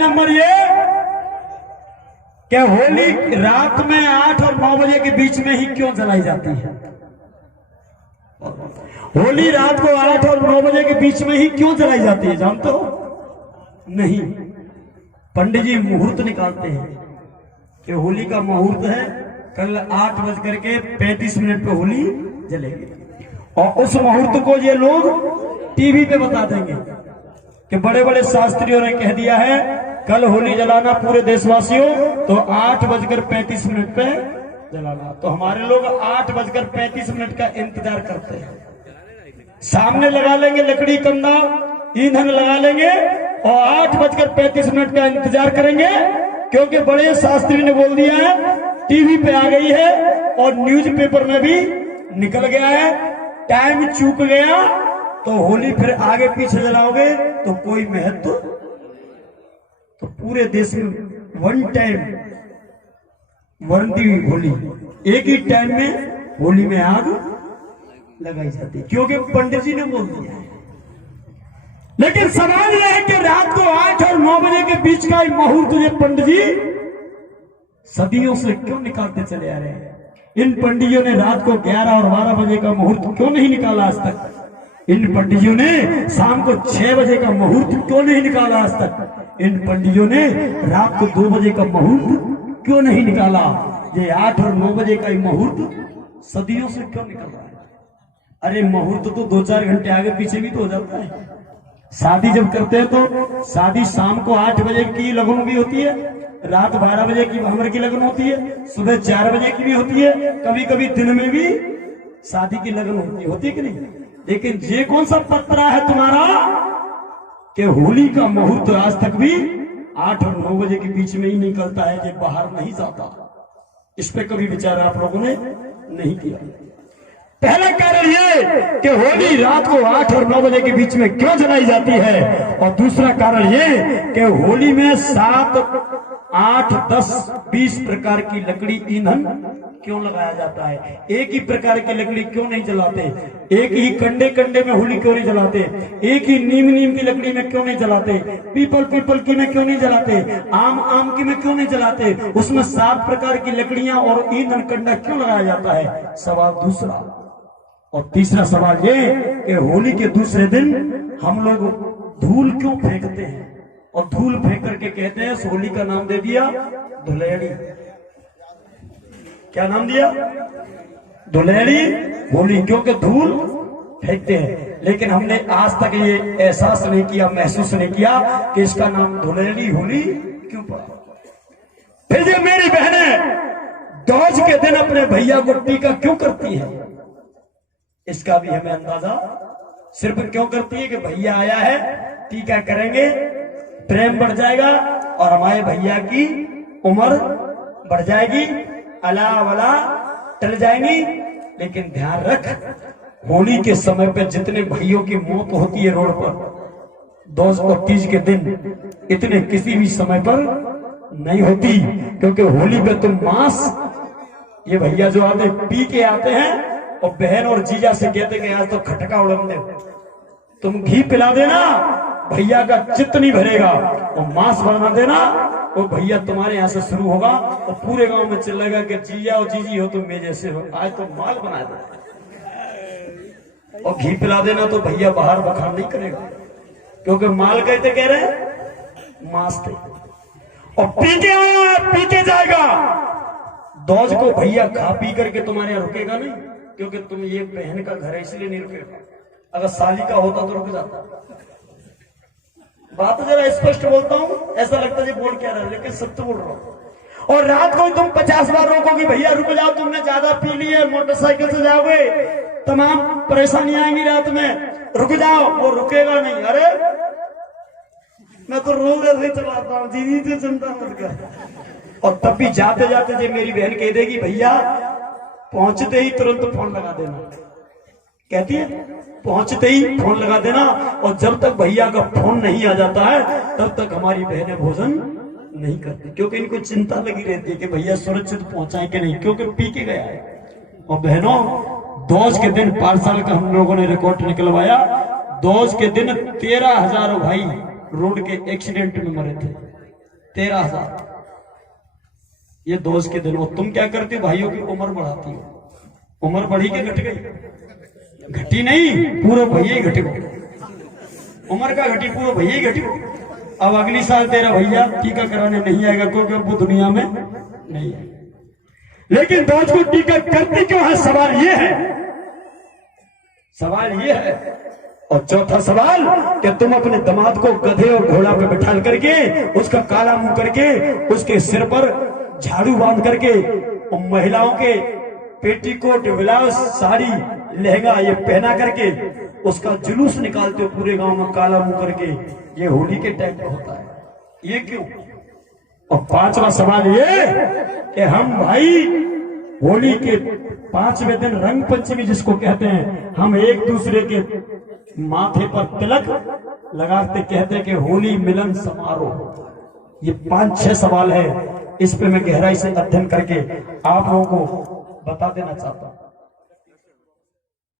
Number ये कि होली रात में 8 और 9 बजे के बीच में ही क्यों जलाई जाती है? होली रात को 8 और 9 बजे के बीच में ही क्यों जलाई जाती है, जानते हो? नहीं, पंडित जी मुहूर्त निकालते हैं कि होली का मुहूर्त है कल 8:35 पे होली जलेगी, और उस मुहूर्त को ये लोग टीवी पे बता देंगे कि बड़े बड़े शास्त्रियों ने कह दिया है कल होली जलाना पूरे देशवासियों, तो 8:35 पे जलाना। तो हमारे लोग 8:35 का इंतजार करते हैं, सामने लगा लेंगे लकड़ी कंधा, ईंधन लगा लेंगे और 8:35 का इंतजार करेंगे, क्योंकि बड़े शास्त्री ने बोल दिया है, टीवी पे आ गई है और न्यूज़पेपर में भी निकल गया है, टाइम चूक गया तो होली फिर आगे पीछे जलाओगे तो कोई महत्व। तो पूरे देश में वन टाइम बनती हुई होली, एक ही टाइम में होली में आग लगाई जाती है, क्योंकि पंडित जी ने बोल दिया है। लेकिन सवाल यह है कि रात को 8 और 9 बजे के बीच का मुहूर्त ये पंडित जी सदियों से क्यों निकालते चले आ रहे हैं? इन पंडितों ने रात को 11 और 12 बजे का मुहूर्त क्यों नहीं निकाला आज तक? इन पंडितों ने शाम को 6 बजे का मुहूर्त क्यों नहीं निकाला आज तक? इन पंडितों ने रात को 2 बजे का मुहूर्त क्यों नहीं निकाला? ये 8 और 9 बजे का मुहूर्त सदियों से क्यों निकल रहा है? अरे मुहूर्त तो 2-4 घंटे आगे पीछे भी तो हो जाता है। शादी जब करते हैं तो शादी शाम को 8 बजे की लगन भी होती है, रात 12 बजे की हमर की लगन होती है, सुबह 4 बजे की भी होती है, कभी कभी दिन में भी शादी की लगन होती है कि नहीं? लेकिन ये कौन सा पत्रा है तुम्हारा कि होली का मुहूर्त आज तक भी 8 और 9 बजे के बीच में ही निकलता है, ये बाहर नहीं जाता? इस पे कभी विचार आप लोगों ने नहीं किया। पहला कारण ये कि होली रात को 8 और 9 बजे के बीच में क्यों जलाई जाती है, और दूसरा कारण ये कि होली में 7, 8, 10, 20 प्रकार की लकड़ी ईंधन क्यों लगाया जाता है? एक ही प्रकार की लकड़ी क्यों नहीं जलाते? एक ही कंडे कंडे में होली क्यों नहीं जलाते? एक ही नीम की लकड़ी में क्यों नहीं जलाते? पीपल की में क्यों नहीं जलाते? आम की में क्यों नहीं जलाते? उसमें 7 प्रकार की लकड़ियां और ईंधन कंडा क्यों लगाया जाता है? सवाल दूसरा। और तीसरा सवाल ये कि होली के दूसरे दिन हम लोग धूल क्यों फेंकते हैं? और धूल फेंक करके कहते हैं होली का नाम दे दिया धुलेड़ी। क्या नाम दिया? धुलेड़ी होली, क्योंकि धूल फेंकते हैं। लेकिन हमने आज तक ये एहसास नहीं किया, महसूस नहीं किया कि इसका नाम धुलेड़ी होली क्यों पड़ा। फिर ये मेरी बहनें दौज के दिन अपने भैया को टीका क्यों करती है? इसका भी हमें अंदाजा सिर्फ क्यों करती है कि भैया आया है, टीका करेंगे, प्रेम बढ़ जाएगा और हमारे भैया की उम्र बढ़ जाएगी, अला वला टल जाएंगी। लेकिन ध्यान रख, होली के समय पर जितने भाइयों की मौत होती है रोड पर, 2 और 30 के दिन इतने किसी भी समय पर नहीं होती, क्योंकि होली पे तुम मांस, ये भैया जो आते पी के आते हैं और बहन और जीजा से कहते कि आज तो खटका उड़न दे, तुम घी पिला देना, भैया का चित्त नहीं भरेगा, और मांस बना देना, वो भैया तुम्हारे यहाँ से शुरू होगा और पूरे गांव में चलेगा कि जीजा और जीजी हो तुम मेरे जैसे हो, आज तो माल बना दो। और घी पिला देना तो भैया बाहर बखान नहीं करेगा, क्योंकि माल कहते कह रहे मांस थे। और पीके जाएगा दौज को भैया, खा पी करके तुम्हारे यहाँ रुकेगा नहीं, क्योंकि तुम ये बहन का घर है इसलिए नहीं रुकेगा। अगर साली का होता तो रुक जाता। बात जरा स्पष्ट बोलता हूं, ऐसा लगता है बोल क्या रहा है, लेकिन सत्य बोल रहा हूं। और रात को तुम 50 बार रोकोगे भैया रुक जाओ, तुमने ज्यादा पी ली है, मोटरसाइकिल से जाओगे, तमाम परेशानियां आएंगी रात में, रुक जाओ, वो रुकेगा नहीं। अरे मैं तो रोज ऐसे चलाता हूँ, दीदी से चिंता मत कर। और तब भी जाते जाते जब मेरी बहन कह देगी भैया पहुंचते ही तुरंत फोन लगा देना, कहती है पहुंचते ही फोन लगा देना, और जब तक भैया का फोन नहीं आ जाता है तब तक हमारी बहनें भोजन नहीं करती, क्योंकि इनको चिंता लगी रहती है कि भैया सुरक्षित पहुंचाए कि नहीं, क्योंकि पी के गया है। और बहनों दौज के दिन पाठशाला का हम लोगों ने रिकॉर्ड निकलवाया, दौज के दिन 13,000 भाई रोड के एक्सीडेंट में मरे थे। 13,000। ये दोस्त के दिन वो तुम क्या करते हो? भाइयों की उम्र बढ़ाती हो। उम्र बढ़ी के घट गई? घटी नहीं, पूरा भैया ही घटे। उम्र का घटी, पूरा भैया ही घटी। अब अगली साल तेरा भैया टीका कराने नहीं आएगा क्योंकि अब वो दुनिया में नहीं है। लेकिन दोस्त को टीका करते क्यों है? सवाल ये है, सवाल ये है। और चौथा सवाल कि तुम अपने दामाद को गधे और घोड़ा पे बिठा करके, उसका काला मुंह करके, उसके सिर पर झाड़ू बांध करके, और महिलाओं के पेटीकोट, ब्लाउज, साड़ी, लहंगा ये पहना करके उसका जुलूस निकालते हो पूरे गांव में काला मुंह करके। ये होली के टाइम पे होता है, ये क्यों? और पांचवा सवाल ये कि हम भाई होली के 5वें दिन रंग पंचमी जिसको कहते हैं, हम एक दूसरे के माथे पर तिलक लगाते कहते हैं कि होली मिलन समारोह। ये 5-6 सवाल है, इस पे मैं गहराई से अध्ययन करके आप लोगों को बता देना चाहता हूं।